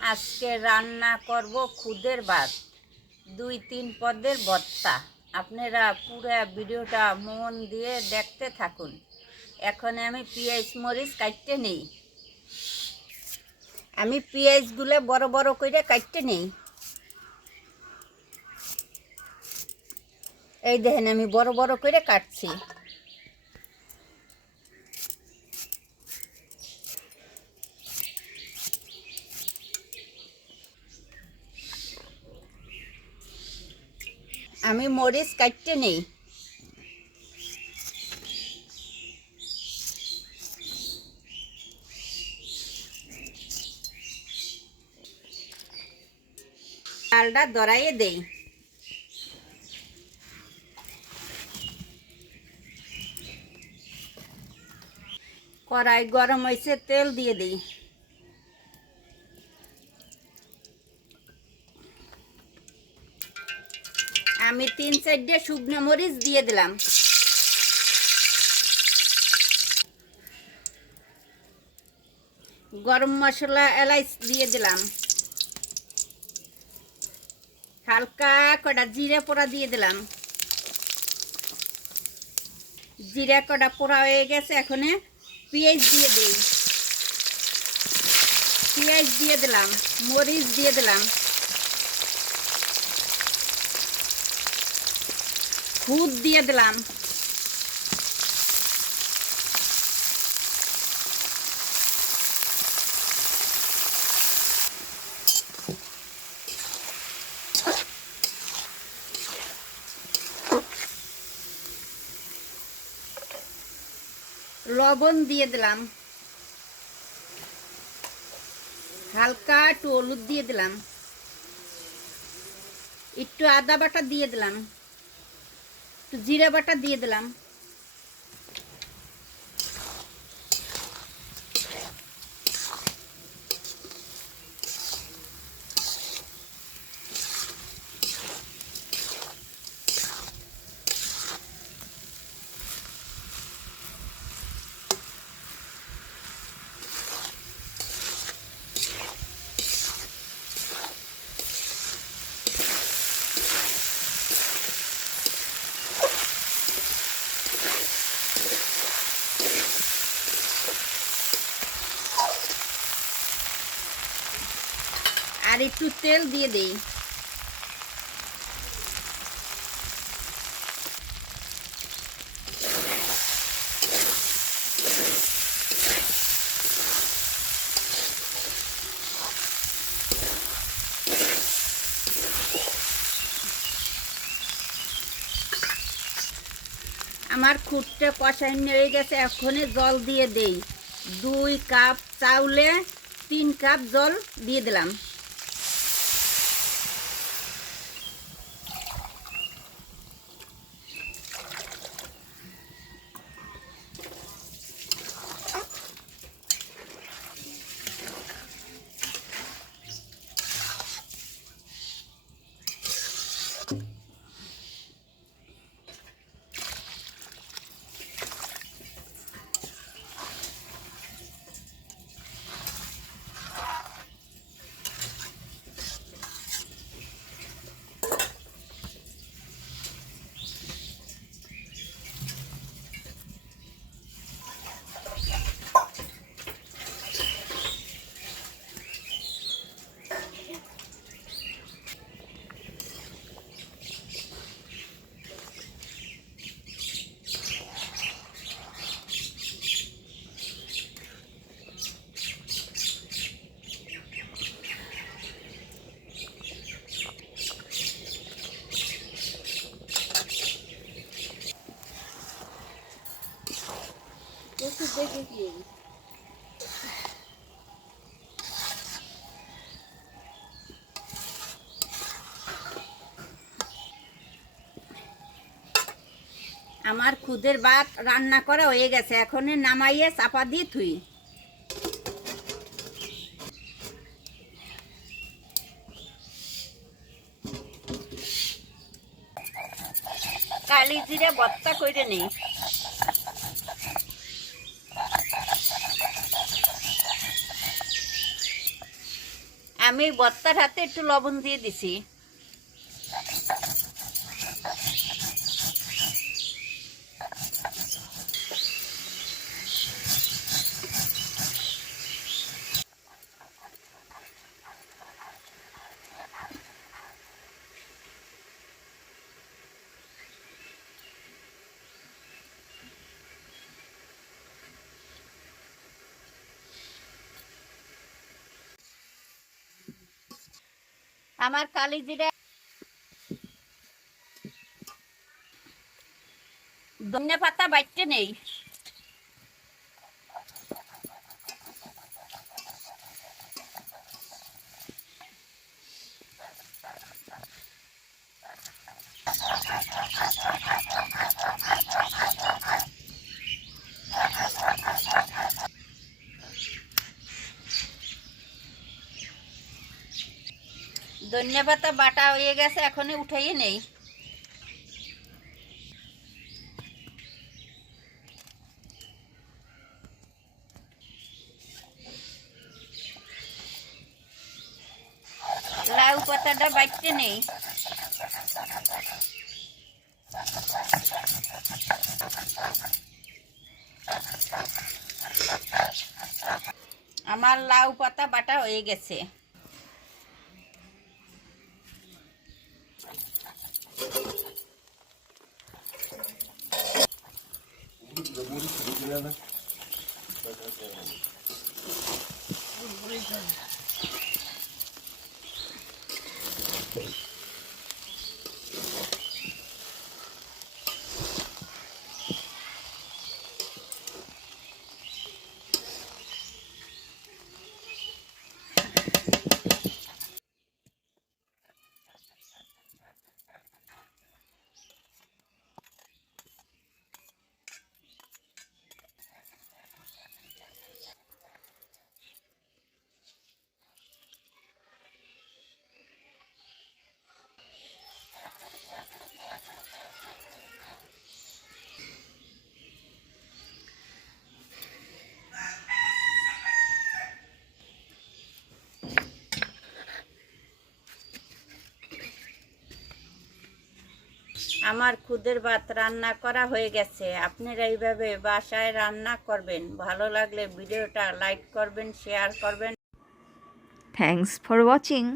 আজকে রান্না করব খুদের ভাত, 2-3 পদের ভর্তা। আপনারা পুরো ভিডিওটা মন দিয়ে দেখতে থাকুন। এখন আমি পেঁয়াজ মরিচ কাটতে নেই। আমি পেঁয়াজগুলো বড় বড় করে কাটতে নেই। এই দেখেন আমি বড় বড় করে কাটছি। আমি মরিচ কাটতে নেই। চালটা ধরাইয়ে দেই। কড়াই গরম হয়েছে, তেল দিয়ে দিই। আমি 3-4টে শুকনো মরিচ দিয়ে দিলাম। গরম মশলা এলাচ দিয়ে দিলাম। হালকা কটা জিরে পোড়া দিয়ে দিলাম। জিরা কটা পোড়া হয়ে গেছে, এখন পেঁয়াজ দিয়ে দিই। পেঁয়াজ দিয়ে দিলাম, মরিচ দিয়ে দিলাম, হলুদ দিয়ে দিলাম। লবণ দিয়ে দিলাম, হালকা একটু হলুদ দিয়ে দিলাম, একটু আদা বাটা দিয়ে দিলাম, একটু জিরা বাটা দিয়ে দিলাম। আর একটু তেল দিয়ে দেই। আমার খুঁটটা কষাই হয়ে গেছে, এখনই জল দিয়ে দেই। 2 কাপ চাউলে 3 কাপ জল দিয়ে দিলাম। আমার খুদের ভাত রান্না করা হয়ে গেছে, এখন নামাইয়ে চাপা দিয়ে থুই। কালি জিরে ভর্তা করে নেই। আমি ভর্তার হাতে একটু লবণ দিয়ে দিছি। আমার কালি জিরা, ধনে পাতা বাইটে নেই। ধনিয়া পাতা বাটা হয়ে গেছে, এখনই উঠাইয়ে নেই। লাউ পাতাটা বাইটে নেই। আমার লাউ পাতা বাটা হয়ে গেছে। আমার খুদের ভাত রান্না করা হয়ে গেছে। আপনারা এইভাবে বাসায় রান্না করবেন। ভালো লাগলে ভিডিওটা লাইক করবেন, শেয়ার করবেন। Thanks for watching.